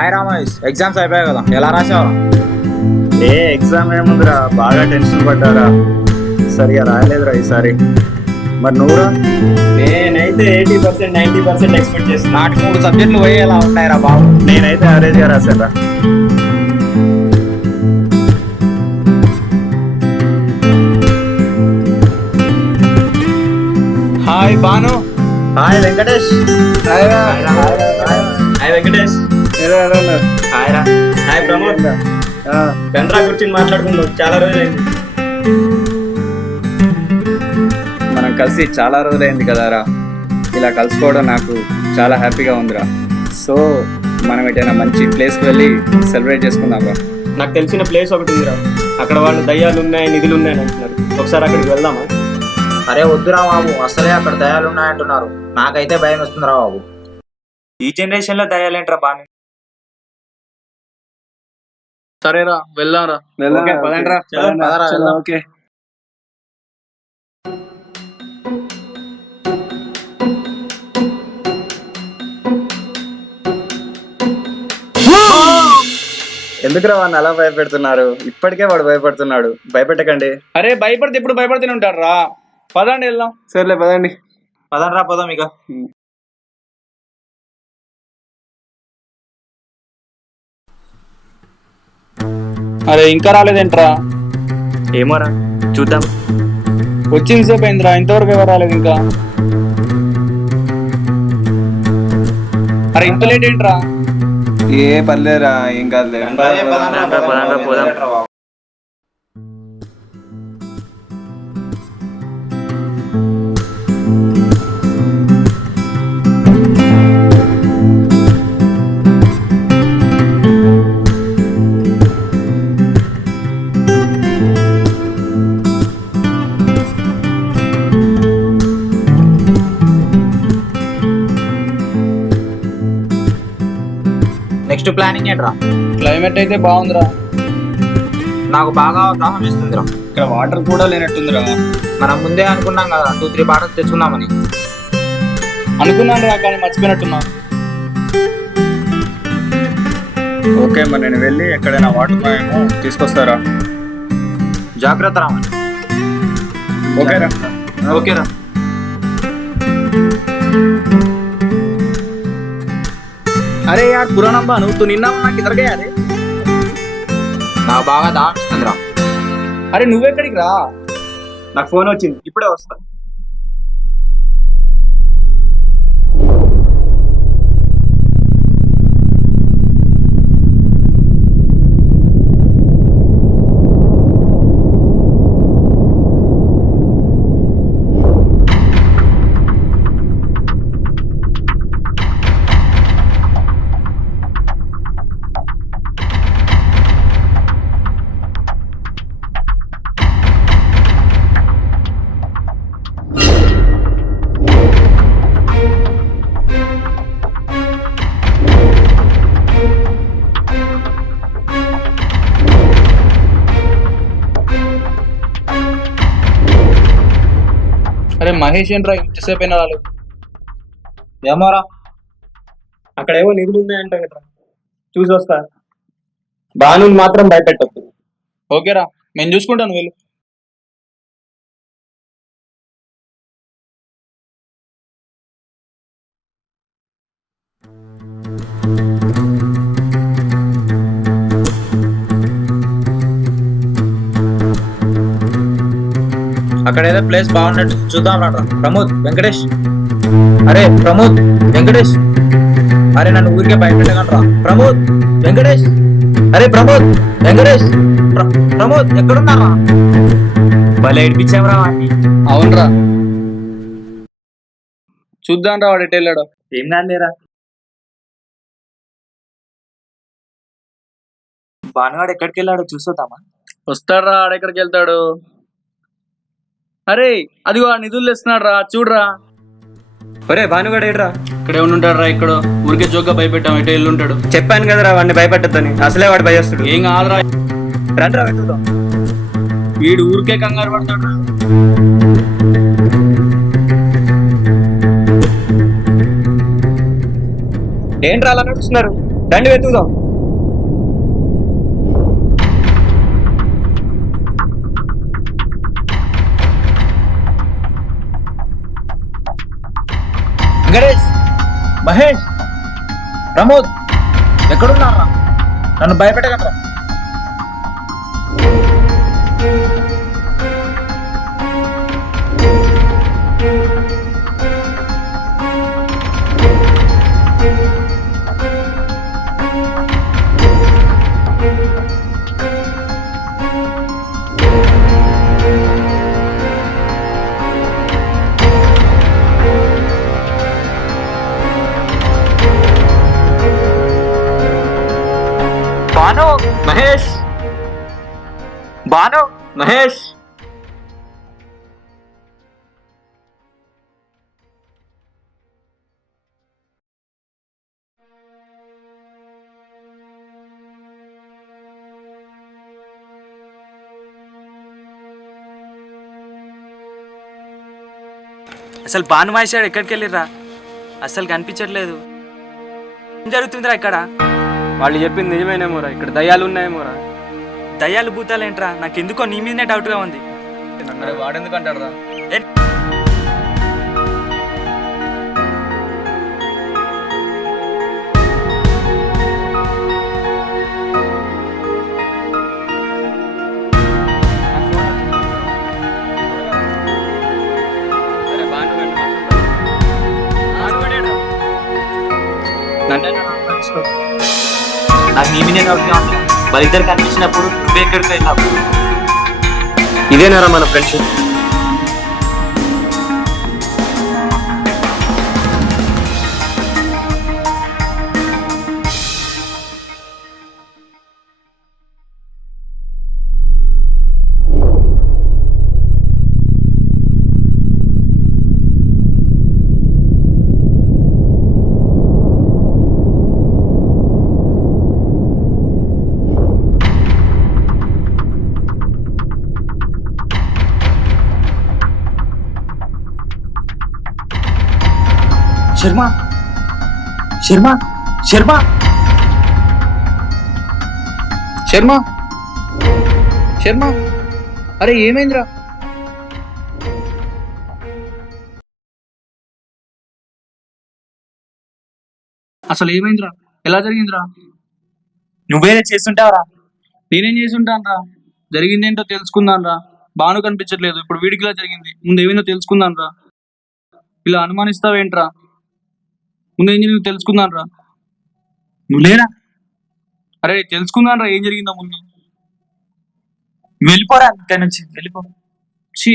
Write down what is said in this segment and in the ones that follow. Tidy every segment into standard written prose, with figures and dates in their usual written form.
Hi Ramesh, exams అయిపోయాయి కదా, ఎలా రాసావరా? ఏ ఎగ్జామ్ ఏముందిరా, బాగా టెన్షన్ పడ్డారా, సరిగా రాయలేదురా ఈసారి. మరి నువ్వురా? నేనైతే 80% 90% ఎక్స్పెక్ట్ చేస్తున్నా. నాటి 3 సబ్జెక్టులు పోయేలా ఉంటాయిరా బాబు. నేనైతే యావరేజ్గా రాశారా. Hi Bhanu. Hi Venkatesh. Hi Venkatesh. Hi రా. హాయ్ ప్రమోద్. గండ్రా కూర్చొని మాట్లాడుకుందాం, చాలా రోజులైంది. మనం కలిసి చాలా రోజులైంది కదారా. ఇలా కలుసుకోవడం నాకు చాలా హ్యాపీగా ఉందిరా. సో మనం ఎటైనా మంచి ప్లేస్కి వెళ్ళి సెలబ్రేట్ చేసుకుందాం రా. నాకు తెలిసిన ప్లేస్ ఒకటి ఉందిరా, అక్కడ వాళ్ళు దయ్యాలు ఉన్నాయి, నిధులు ఉన్నాయని అంటున్నారు. ఒకసారి అక్కడికి వెళ్దామా? అరే వద్దురా బాబు, అసలే అక్కడ దయాలు ఉన్నాయంటున్నారు. నాకైతే భయం వస్తుందిరా బాబు. ఈ జనరేషన్ లో దయ్యాలేంట్రా బాను. సరేరా వెళ్దాంరా. ఓకే, పదండ్రా. పదరా, వెళ్దాం. ఓకే. ఎందుకురా వాడిని అలా భయపెడుతున్నారు? ఇప్పటికే వాడు భయపడుతున్నాడు, భయపెట్టకండి. అరే భయపడితే ఎప్పుడు భయపడుతూనే ఉంటాడు రా. పదండి వెళ్దాం. సర్లే పదండి. పదరా పోదాం ఇక. అరే ఇంకా రాలేదేంట్రా? ఏమోరా, చూద్దాం. వచ్చింది సేపు అయిందిరా, ఇంతవరకు ఎవరు రాలేదు ఇంకా. అరే ఇంత లేట్ ఏంట్రా? ఏ పర్లేదురా, ఏం కాదులే. పోదాం. నెక్స్ట్ ప్లానింగ్ ఏంట్రా? క్లైమేట్ అయితే బాగుందిరా. నాకు బాగా దాహం వేస్తుందిరా. ఇక్కడ వాటర్ కూడా లేనట్టుందిరా. మనం ముందే అనుకున్నాం కదా 2-3 బాటలు తెచ్చుకుందామని. అనుకున్నాను రా, కానీ మర్చిపోయినట్టున్నా. ఓకే, మరి నేను వెళ్ళి ఎక్కడైనా వాటర్ ఉన్నాయేమో తీసుకొస్తారా? జాగ్రత్త రామని. ఓకేరా. ఓకేరా. అరే యార్ పురాణం బాను, తు నిన్న నాకు ఇద్దరుగా. నాకు బాగా దాహం వేస్తుందిరా. అరే నువ్వెక్కడికి రా? నాకు ఫోన్ వచ్చింది, ఇప్పుడే వస్తా. అరే మహేష్ ఏంట్రా ఇంతసేపు అయినా రాలేదు? ఏమోరా. అక్కడేవో నిధులు ఉన్నాయంట కదా, చూసి వస్తా. బాను మాత్రం భయపెట్టద్దు. ఓకేరా, నేను చూసుకుంటాను వెళ్ళు. అక్కడ ఏదో ప్లేస్ బాగున్నట్టు చూద్దాం రా. ప్రమోద్, వెంకటేష్. అరే ప్రమోద్, వెంకటేష్. అరే నన్ను ఊరికే భయపెట్టగలరా? ప్రమోద్, వెంకటేష్. అరే ప్రమోద్, వెంకటేష్. ప్రమోద్ ఎక్కడున్నారా? భలే ఏడిపించావురా వాడిని. అవునరా, చూద్దాం రా వాడు ఎటు వెళ్ళాడు. ఏం కాదులేరా. భానుగాడు ఎక్కడికి వెళ్ళాడో చూసొద్దామా? వస్తాడు రా, ఆడెక్కడికి వెళ్తాడు? అరే అదిగో ఆ నిధులు తెస్తున్నాడు రా, చూడరా. ఒరే భానుగాడు ఏడ్రా. ఇక్కడే ఉంటాడు రా. ఇక్కడ ఊరికే జోగ్గా భయపెట్టాం, ఎటు వెళ్ళి ఉంటాడు. చెప్పాను కదరా వాడిని భయపెట్టద్దని, అసలే వాడు భయస్తుడు. ఏం కాదురా, రండ్రా వెతుకుదాం. వీడు ఊరికే కంగారు పడతాడు రా. ఏంట్రా అలా నడుస్తున్నారు? రండి వెతుకుదాం. వెంకటేష్, మహేష్, ప్రమోద్ ఎక్కడున్నారా? నన్ను భయపెట్టగలరా? భాను, మహేష్, భాను, మహేష్. అసలు భాను మహేష్ గారు ఎక్కడికి వెళ్ళిర్రా? అసలు కనిపించట్లేదు. ఏం జరుగుతుందిరా ఇక్కడ? వాళ్ళు చెప్పింది నిజమేనేమోరా, ఇక్కడ దయ్యాలు ఉన్నాయేమోరా. దయ్యాలు భూతాలు ఏంట్రా? నాకు ఎందుకో నీ మీదనే డౌట్గా ఉంది. వాడెందుకు అంటాడు రా? నాకు నీ మీదే డౌట్గా ఉంది. వాళ్ళిద్దరు కనిపించినప్పుడు నువ్వే ఎక్కడికి వెళ్ళావు? ఇదేనారా మన ఫ్రెండ్షిప్? శర్మ, శర్మ, శర్మ, శర్మ, శర్మ, అరే ఏమైందిరా? అసలు ఏమైందిరా? ఎలా జరిగిందిరా? నువ్వేదో చేస్తుంటావరా? నేనేం చేసి ఉంటాను రా? జరిగిందేంటో తెలుసుకుందాను రా. భాను కనిపించట్లేదు, ఇప్పుడు వీడికి ఇలా జరిగింది. ముందు ఏమైందో తెలుసుకుందాను రా. ఇలా అనుమానిస్తావేంట్రా? ముందు ఏం జరిగిందో తెలుసుకుందాను రా. నువ్వు లేరా? అరే తెలుసుకుందాను రా ఏం జరిగిందో ముందు. వెళ్ళిపోరా ఇక్కడి నుంచి, వెళ్ళిపో. ఛీ,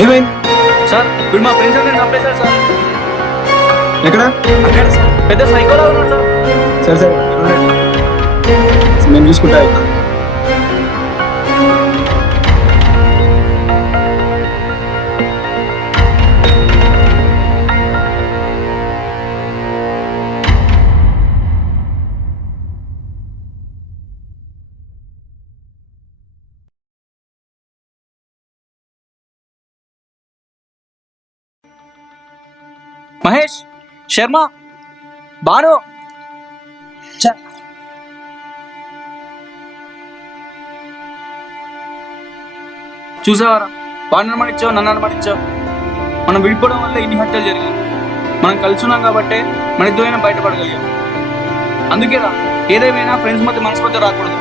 ఏమైంది? సార్ వీడు మా ఫ్రెండ్స్ అందరిని చంపేశారు సార్. ఎక్కడ? అక్కడ సార్ పెద్ద సైకోలా ఉన్నాడు సార్. సరే నేను చూసుకుంటా. మహేష్, శర్మ, భాను. చూసావారా, వాడిని అనుమానించావు, నన్ను అనుమానించావు. మనం విడిపోవడం వల్ల ఇన్ని హత్యలు జరిగాయి. మనం కలిసి ఉన్నాం కాబట్టి మన ఇద్దరైనా బయటపడగలిగాం. అందుకేరా ఏదేమైనా ఫ్రెండ్స్ మధ్య మనసు మధ్య రాకూడదు.